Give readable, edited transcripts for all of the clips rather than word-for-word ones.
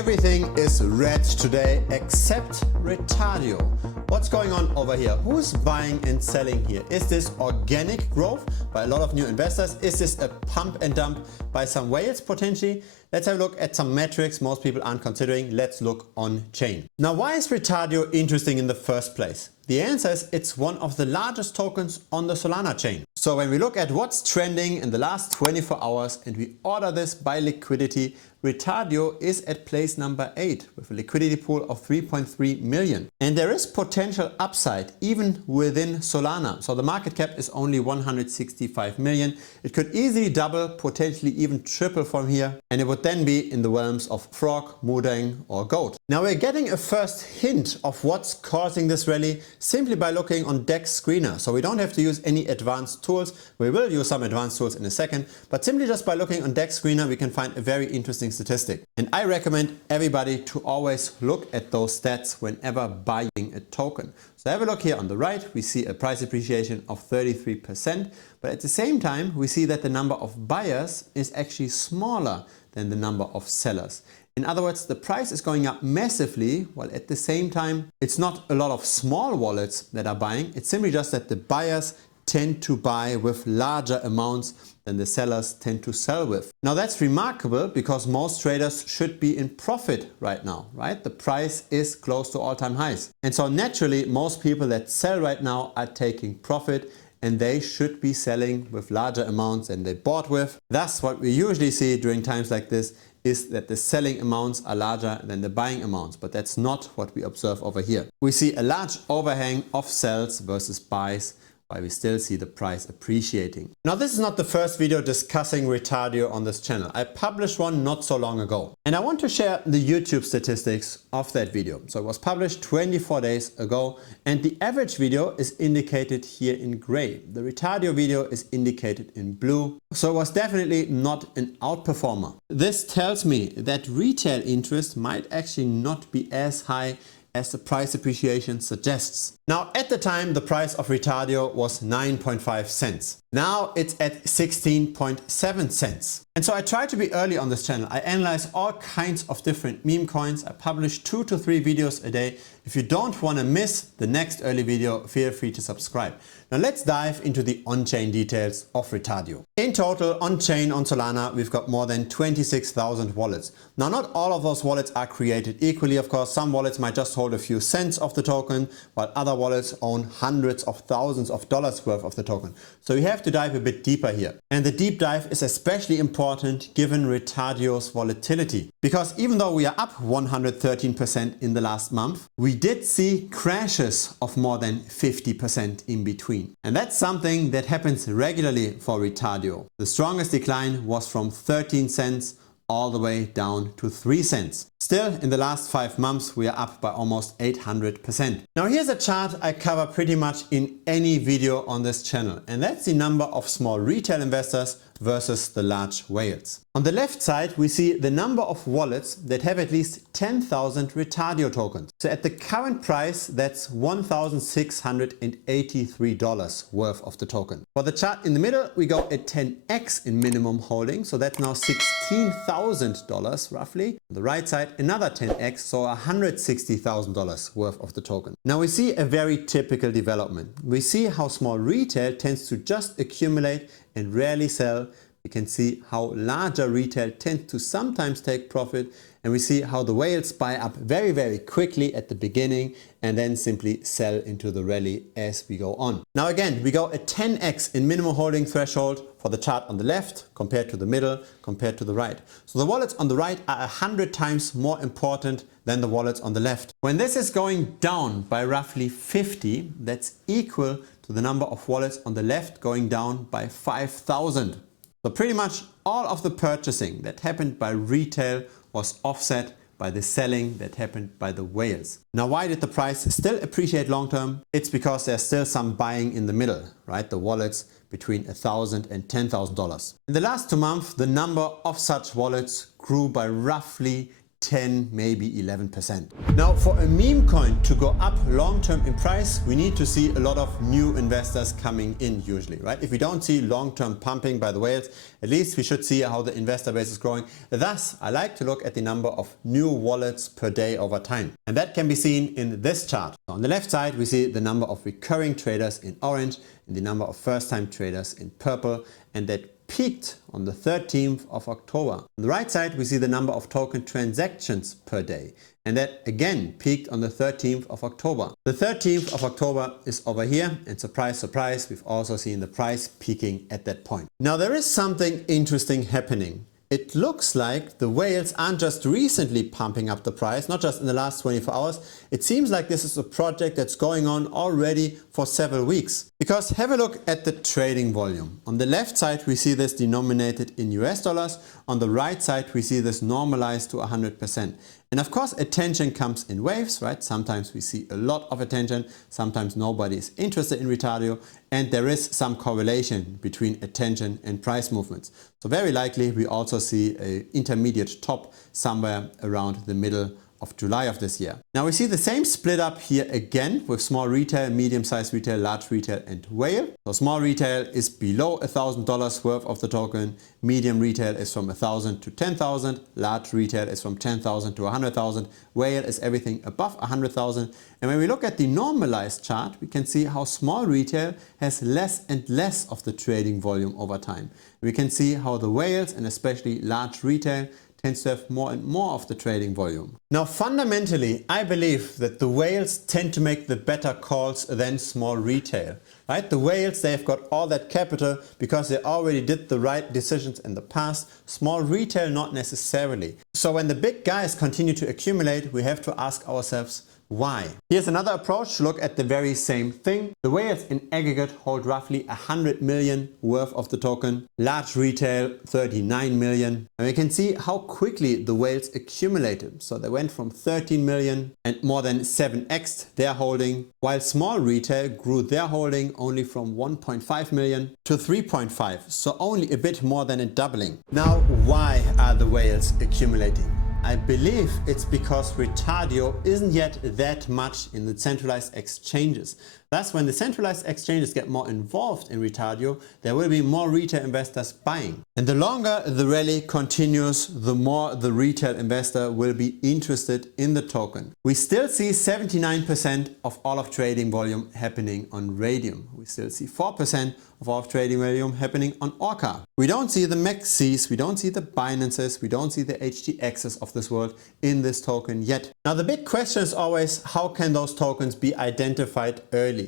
Everything is red today except Retardio. What's going on over here? Who's buying and selling here? Is this organic growth by a lot of new investors? Is this a pump and dump by some whales potentially? Let's have a look at some metrics most people aren't considering. Let's look on chain. Now, why is Retardio interesting in the first place? The answer is it's one of the largest tokens on the Solana chain. So when we look at what's trending in the last 24 hours and we order this by liquidity, Retardio is at place number 8 with a liquidity pool of 3.3 million. And there is potential upside even within Solana. So the market cap is only 165 million. It could easily double, potentially even triple from here. And it would then be in the realms of Frog, Mudang or Goat. Now we're getting a first hint of what's causing this rally simply by looking on DEX Screener. So we don't have to use any advanced tools. We will use some advanced tools in a second, but simply just by looking on DEX Screener we can find a very interesting statistic. And I recommend everybody to always look at those stats whenever buying a token. So have a look here on the right. We see a price appreciation of 33%, but at the same time we see that the number of buyers is actually smaller than the number of sellers. In other words, the price is going up massively, while at the same time it's not a lot of small wallets that are buying. It's simply just that the buyers tend to buy with larger amounts than the sellers tend to sell with. Now that's remarkable because most traders should be in profit right now, right? The price is close to all-time highs. And so naturally most people that sell right now are taking profit, and they should be selling with larger amounts than they bought with. Thus what we usually see during times like this is that the selling amounts are larger than the buying amounts, but that's not what we observe over here. We see a large overhang of sells versus buys, while we still see the price appreciating. Now this is not the first video discussing Retardio on this channel. I published one not so long ago. And I want to share the YouTube statistics of that video. So it was published 24 days ago and the average video is indicated here in gray. The Retardio video is indicated in blue. So it was definitely not an outperformer. This tells me that retail interest might actually not be as high as the price appreciation suggests. Now at the time the price of Retardio was 9.5 cents. Now it's at 16.7 cents. And so I try to be early on this channel. I analyze all kinds of different meme coins. I publish 2 to 3 videos a day. If you don't want to miss the next early video, feel free to subscribe. Now let's dive into the on-chain details of Retardio. In total, on-chain on Solana, we've got more than 26,000 wallets. Now not all of those wallets are created equally, of course. Some wallets might just hold a few cents of the token, while other wallets own hundreds of thousands of dollars worth of the token. So we have to dive a bit deeper here. And the deep dive is especially important given Retardio's volatility. Because even though we are up 113% in the last month, we did see crashes of more than 50% in between. And that's something that happens regularly for Retardio. The strongest decline was from 13 cents all the way down to 3 cents. Still, in the last 5 months, we are up by almost 800%. Now here's a chart I cover pretty much in any video on this channel, and that's the number of small retail investors versus the large whales. On the left side, we see the number of wallets that have at least 10,000 Retardio tokens. So at the current price, that's $1,683 worth of the token. For the chart in the middle, we go at 10x in minimum holding. So that's now $16,000 roughly. On the right side, another 10x, so $160,000 worth of the token. Now we see a very typical development. We see how small retail tends to just accumulate and rarely sell. We can see how larger retail tends to sometimes take profit, and we see how the whales buy up very, very quickly at the beginning and then simply sell into the rally as we go on. Now again, we go at 10x in minimum holding threshold for the chart on the left compared to the middle, compared to the right. So the wallets on the right are 100 times more important than the wallets on the left. When this is going down by roughly 50, that's equal to the number of wallets on the left going down by 5,000. So pretty much all of the purchasing that happened by retail was offset by the selling that happened by the whales. Now why did the price still appreciate long term? It's because there's still some buying in the middle, right? The wallets between $1,000 and $10,000. In the last 2 months, the number of such wallets grew by roughly 10, maybe 11%. Now for a meme coin to go up long-term in price, we need to see a lot of new investors coming in usually, right? If we don't see long-term pumping by the whales, at least we should see how the investor base is growing. Thus, I like to look at the number of new wallets per day over time. And that can be seen in this chart. On the left side, we see the number of recurring traders in orange and the number of first-time traders in purple, and that peaked on the 13th of October. On the right side, we see the number of token transactions per day, and that again peaked on the 13th of October. The 13th of October is over here, and surprise, surprise, we've also seen the price peaking at that point. Now there is something interesting happening. It looks like the whales aren't just recently pumping up the price, not just in the last 24 hours. It seems like this is a project that's going on already for several weeks. Because have a look at the trading volume. On the left side, we see this denominated in US dollars. On the right side, we see this normalized to 100%. And of course, attention comes in waves, right? Sometimes we see a lot of attention, sometimes nobody is interested in Retardio, and there is some correlation between attention and price movements. So very likely we also see an intermediate top somewhere around the middle of July of this year. Now we see the same split up here again with small retail, medium-sized retail, large retail and whale. So small retail is below $1,000 worth of the token, medium retail is from 1,000 to 10,000, large retail is from 10,000 to 100,000, whale is everything above 100,000. And when we look at the normalized chart, we can see how small retail has less and less of the trading volume over time. We can see how the whales and especially large retail tends to have more and more of the trading volume. Now fundamentally, I believe that the whales tend to make the better calls than small retail. Right? The whales, they've got all that capital because they already did the right decisions in the past. Small retail, not necessarily. So when the big guys continue to accumulate, we have to ask ourselves, why? Here's another approach to look at the very same thing. The whales in aggregate hold roughly 100 million worth of the token, large retail 39 million. And we can see how quickly the whales accumulated. So they went from 13 million and more than 7x their holding, while small retail grew their holding only from 1.5 million to 3.5, so only a bit more than a doubling. Now, why are the whales accumulating? I believe it's because Retardio isn't yet that much in the centralized exchanges. Thus, when the centralized exchanges get more involved in Retardio, there will be more retail investors buying. And the longer the rally continues, the more the retail investor will be interested in the token. We still see 79% of all of trading volume happening on Radium. We still see 4% of all of trading volume happening on Orca. We don't see the Maxis, we don't see the Binances, we don't see the HTXs of this world in this token yet. Now the big question is always, how can those tokens be identified early?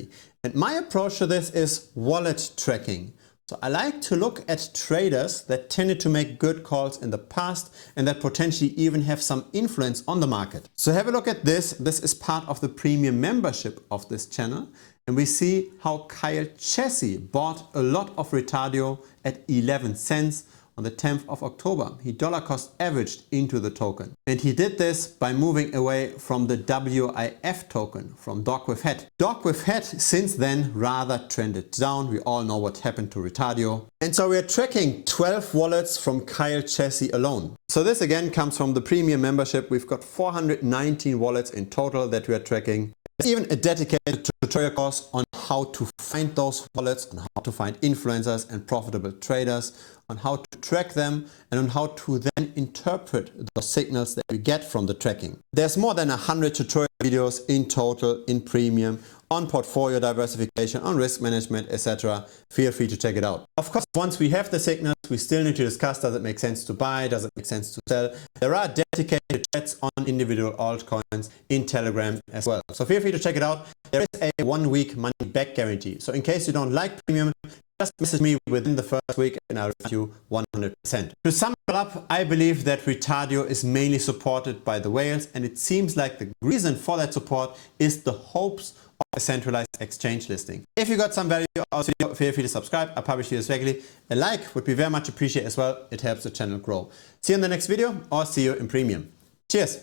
And my approach to this is wallet tracking. So I like to look at traders that tended to make good calls in the past and that potentially even have some influence on the market. So have a look at this. This is part of the premium membership of this channel. And we see how Kyle Chessy bought a lot of Retardio at 11 cents on the 10th of October. He dollar cost averaged into the token. And he did this by moving away from the WIF token, from Dog with Head. Dog with Head since then rather trended down. We all know what happened to Retardio. And so we are tracking 12 wallets from Kyle Chessy alone. So this again comes from the premium membership. We've got 419 wallets in total that we are tracking. There's even a dedicated tutorial course on how to find those wallets, on how to find influencers and profitable traders, on how to track them, and on how to then interpret the signals that we get from the tracking. There's more than 100 tutorial videos in total in premium on portfolio diversification, on risk management, etc. Feel free to check it out. Of course, once we have the signals, we still need to discuss, does it make sense to buy, does it make sense to sell? There are dedicated chats on individual altcoins in Telegram as well. So feel free to check it out. There is a 1-week money back guarantee. So in case you don't like premium, just message me within the first week and I'll refund you 100%. To sum it up, I believe that Retardio is mainly supported by the whales, and it seems like the reason for that support is the hopes of a centralized exchange listing. If you got some value out of this video, feel free to subscribe. I publish videos regularly. A like would be very much appreciated as well. It helps the channel grow. See you in the next video or see you in premium. Cheers!